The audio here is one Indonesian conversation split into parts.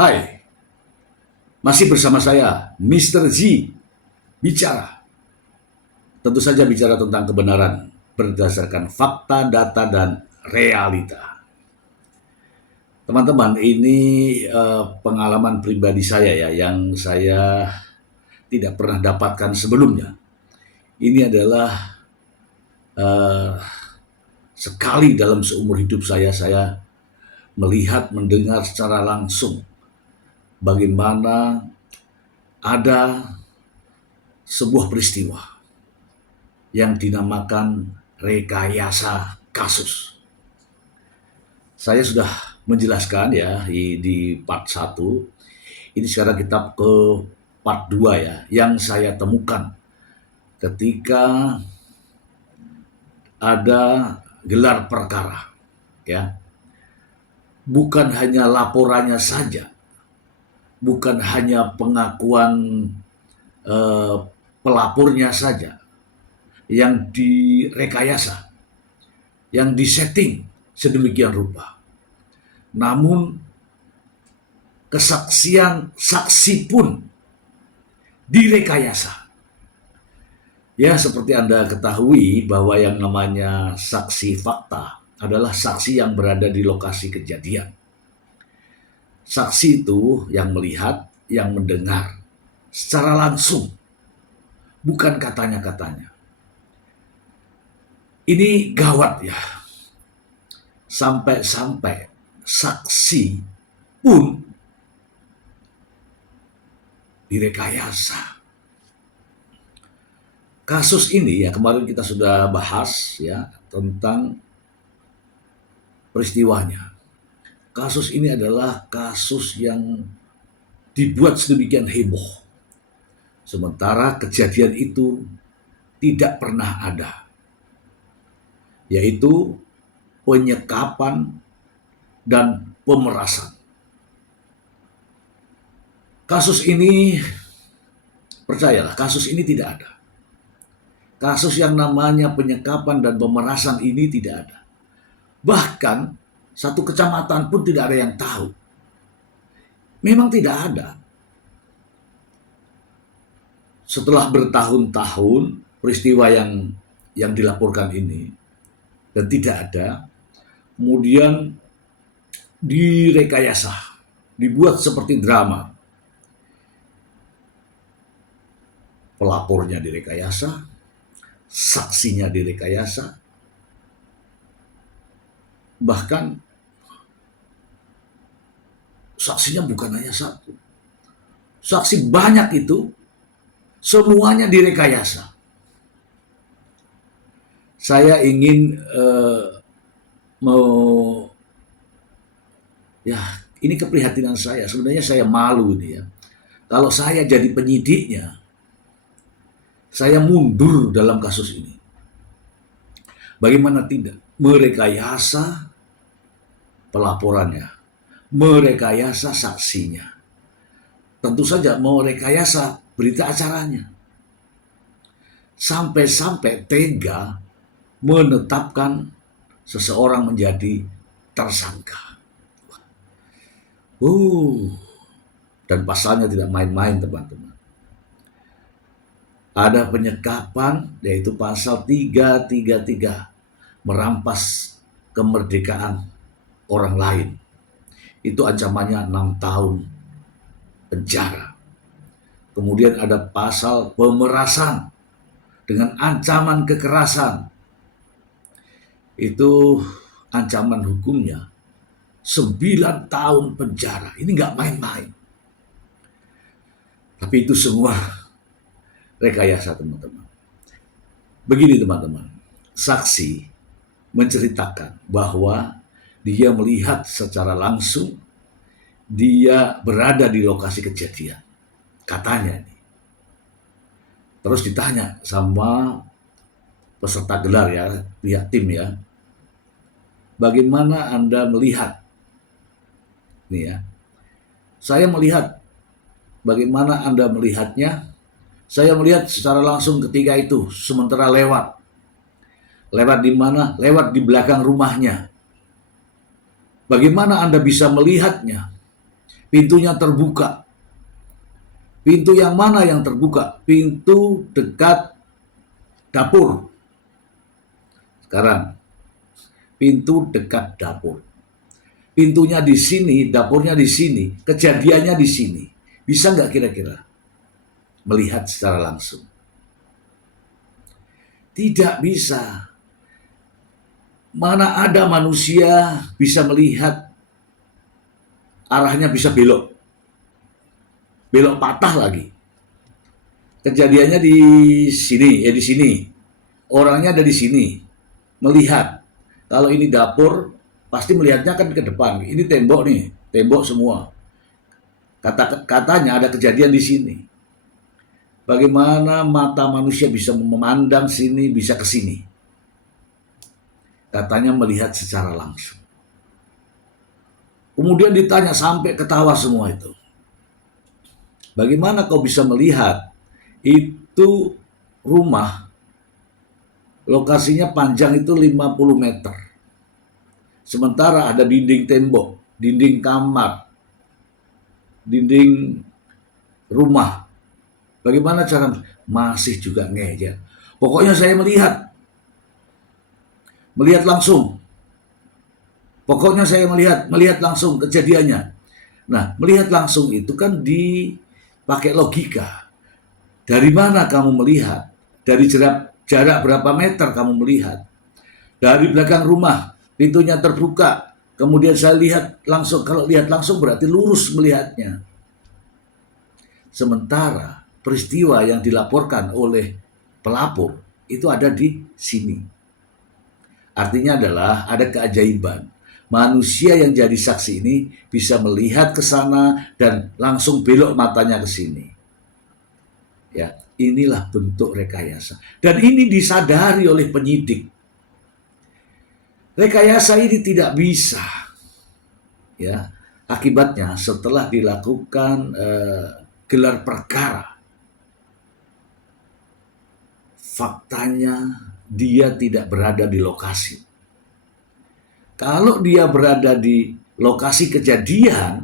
Hai, masih bersama saya, Mr. Z, bicara. Tentu saja bicara tentang kebenaran berdasarkan fakta, data, dan realita. Teman-teman, ini pengalaman pribadi saya ya, yang saya tidak pernah dapatkan sebelumnya. Ini adalah uh, sekali dalam seumur hidup saya melihat, mendengar secara langsung bagaimana ada sebuah peristiwa yang dinamakan rekayasa kasus. Saya sudah menjelaskan ya di part 1. Ini sekarang kita ke part 2 ya, yang saya temukan ketika ada gelar perkara ya. Bukan hanya laporannya saja, bukan hanya pengakuan pelapornya saja yang direkayasa, yang disetting sedemikian rupa. Namun kesaksian saksi pun direkayasa. Ya, seperti Anda ketahui bahwa yang namanya saksi fakta adalah saksi yang berada di lokasi kejadian. Saksi itu yang melihat, yang mendengar secara langsung, bukan katanya-katanya. Ini gawat ya, sampai-sampai saksi pun direkayasa. Kasus ini ya, kemarin kita sudah bahas ya tentang peristiwanya. Kasus ini adalah kasus yang dibuat sedemikian heboh. Sementara kejadian itu tidak pernah ada, yaitu penyekapan dan pemerasan. Kasus ini, percayalah, kasus ini tidak ada. Kasus yang namanya penyekapan dan pemerasan ini tidak ada. Bahkan satu kecamatan pun tidak ada yang tahu. Memang tidak ada. Setelah bertahun-tahun peristiwa yang dilaporkan ini dan tidak ada, kemudian direkayasa, dibuat seperti drama. Pelapornya direkayasa, saksinya direkayasa, bahkan saksinya bukan hanya satu. Saksi banyak itu, semuanya direkayasa. Saya ingin ini keprihatinan saya. Sebenarnya saya malu nih ya. Kalau saya jadi penyidiknya, saya mundur dalam kasus ini. Bagaimana tidak? Merekayasa pelaporannya, merekayasa saksinya. Tentu saja merekayasa berita acaranya. Sampai-sampai tega menetapkan seseorang menjadi tersangka. Dan pasalnya tidak main-main, teman-teman. Ada penyekapan, yaitu pasal 333, merampas kemerdekaan orang lain. Itu ancamannya 6 tahun penjara. Kemudian ada pasal pemerasan dengan ancaman kekerasan. Itu ancaman hukumnya 9 tahun penjara. Ini nggak main-main. Tapi itu semua rekayasa, teman-teman. Begini, teman-teman. Saksi menceritakan bahwa dia melihat secara langsung, dia berada di lokasi kejadian. Katanya ini. Terus ditanya sama peserta gelar ya, pihak tim ya. Bagaimana Anda melihat? Nih ya. Saya melihat. Bagaimana Anda melihatnya? Saya melihat secara langsung ketika itu, sementara lewat. Lewat di mana? Lewat di belakang rumahnya. Bagaimana Anda bisa melihatnya? pintunya terbuka. Pintu yang mana yang terbuka? Pintu dekat dapur. Sekarang, pintu dekat dapur. Pintunya di sini, dapurnya di sini, kejadiannya di sini. Bisa nggak kira-kira melihat secara langsung? Tidak bisa. Mana ada manusia bisa melihat arahnya bisa belok. Belok patah lagi. Kejadiannya di sini, di sini. Orangnya ada di sini. Melihat. Kalau ini dapur, pasti melihatnya kan ke depan. Ini tembok nih, tembok semua. Katanya ada kejadian di sini. Bagaimana mata manusia bisa memandang sini, bisa ke sini? Katanya melihat secara langsung. Kemudian ditanya sampai ketawa semua itu. Bagaimana kau bisa melihat itu rumah lokasinya panjang itu 50 meter. Sementara ada dinding tembok, dinding kamar, dinding rumah. Bagaimana cara? Masih juga ngejek. Pokoknya saya melihat langsung. Pokoknya saya melihat langsung kejadiannya. Nah, melihat langsung itu kan dipakai logika. Dari mana kamu melihat? Dari jarak berapa meter kamu melihat? Dari belakang rumah, pintunya terbuka. Kemudian saya lihat langsung. Kalau lihat langsung berarti lurus melihatnya. Sementara peristiwa yang dilaporkan oleh pelapor itu ada di sini. Artinya adalah ada keajaiban. Manusia yang jadi saksi ini bisa melihat ke sana dan langsung belok matanya ke sini. Ya, inilah bentuk rekayasa. Dan ini disadari oleh penyidik. Rekayasa ini tidak bisa. Ya, akibatnya setelah dilakukan gelar perkara, faktanya dia tidak berada di lokasi. Kalau dia berada di lokasi kejadian,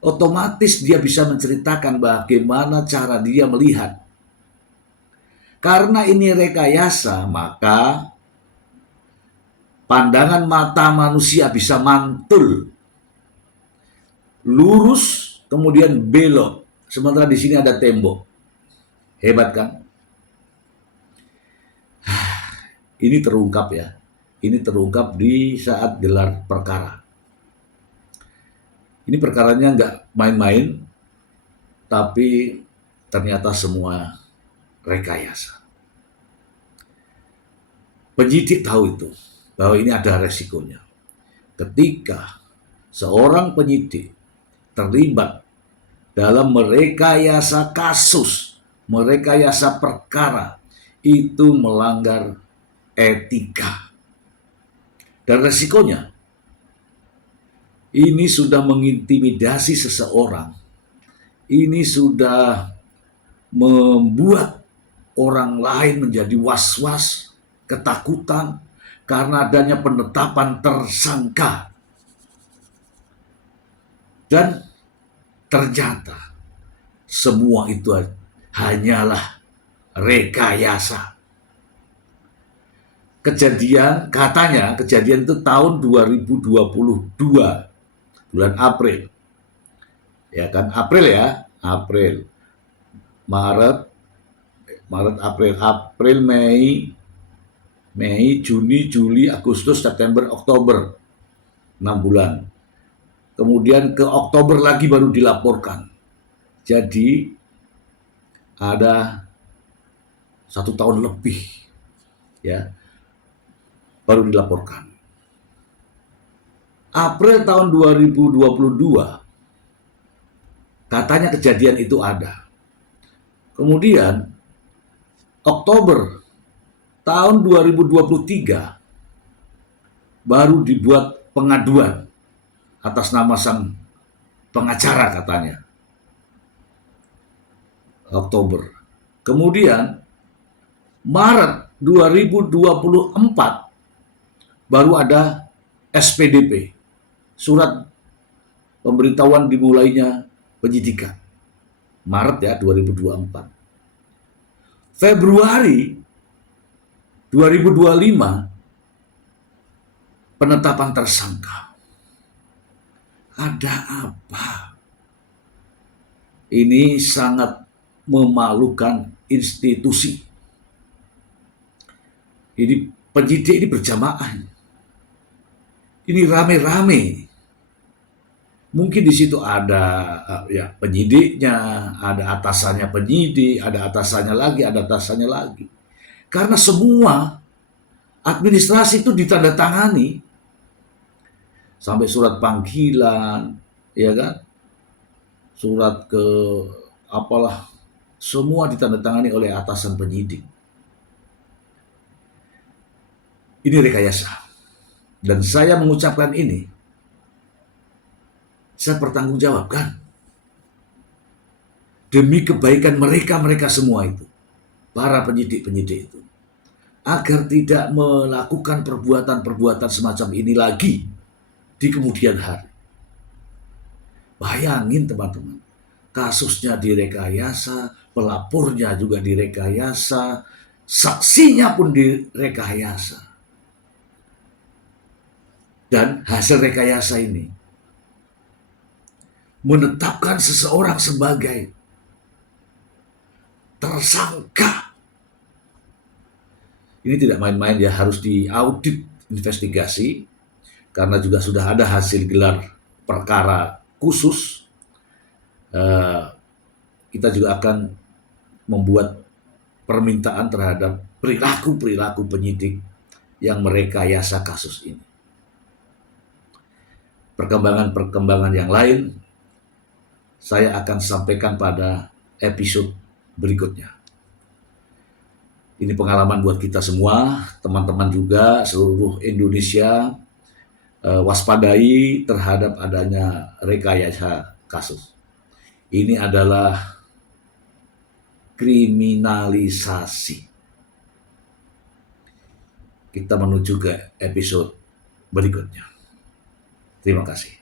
otomatis dia bisa menceritakan bagaimana cara dia melihat. Karena ini rekayasa, maka pandangan mata manusia bisa mantul, lurus, kemudian belok. Sementara di sini ada tembok. Hebat kan? Ini terungkap ya. Ini terungkap di saat gelar perkara. Ini perkaranya nggak main-main, tapi ternyata semua rekayasa. Penyidik tahu itu, bahwa ini ada resikonya. Ketika seorang penyidik terlibat dalam merekayasa kasus, merekayasa perkara, itu melanggar etika. Dan resikonya, ini sudah mengintimidasi seseorang. Ini sudah membuat orang lain menjadi was-was, ketakutan, karena adanya penetapan tersangka. Dan ternyata semua itu hanyalah rekayasa. Katanya kejadian itu tahun 2022, bulan April. Ya kan, April. Maret, April, Mei, Juni, Juli, Agustus, September, Oktober. 6 bulan. Kemudian ke Oktober lagi baru dilaporkan. Jadi ada 1 tahun lebih ya baru dilaporkan. April tahun 2022 katanya kejadian itu ada. Kemudian Oktober tahun 2023 baru dibuat pengaduan atas nama sang pengacara katanya. Oktober. Kemudian Maret 2024 baru ada SPDP, surat pemberitahuan dimulainya penyidikan. Maret ya 2024. Februari 2025 penetapan tersangka. Ada apa? Ini sangat memalukan institusi. Ini penyidik ini berjamaah. Ini rame-rame. Mungkin di situ ada ya penyidiknya, ada atasannya penyidik, ada atasannya lagi, ada atasannya lagi. Karena semua administrasi itu ditandatangani sampai surat panggilan, ya kan? Surat ke apalah, semua ditandatangani oleh atasan penyidik. Ini rekayasa. Dan saya mengucapkan ini, saya pertanggungjawabkan demi kebaikan mereka semua itu, para penyidik-penyidik itu, agar tidak melakukan perbuatan-perbuatan semacam ini lagi di kemudian hari. Bayangin teman-teman, kasusnya direkayasa, pelapornya juga direkayasa, saksinya pun direkayasa. Dan hasil rekayasa ini menetapkan seseorang sebagai tersangka. Ini tidak main-main, ya harus diaudit investigasi, karena juga sudah ada hasil gelar perkara khusus. Kita juga akan membuat permintaan terhadap perilaku-perilaku penyidik yang merekayasa kasus ini. Perkembangan-perkembangan yang lain saya akan sampaikan pada episode berikutnya. Ini pengalaman buat kita semua, teman-teman juga seluruh Indonesia, waspadai terhadap adanya rekayasa kasus. Ini adalah kriminalisasi. Kita menuju ke episode berikutnya. Terima kasih.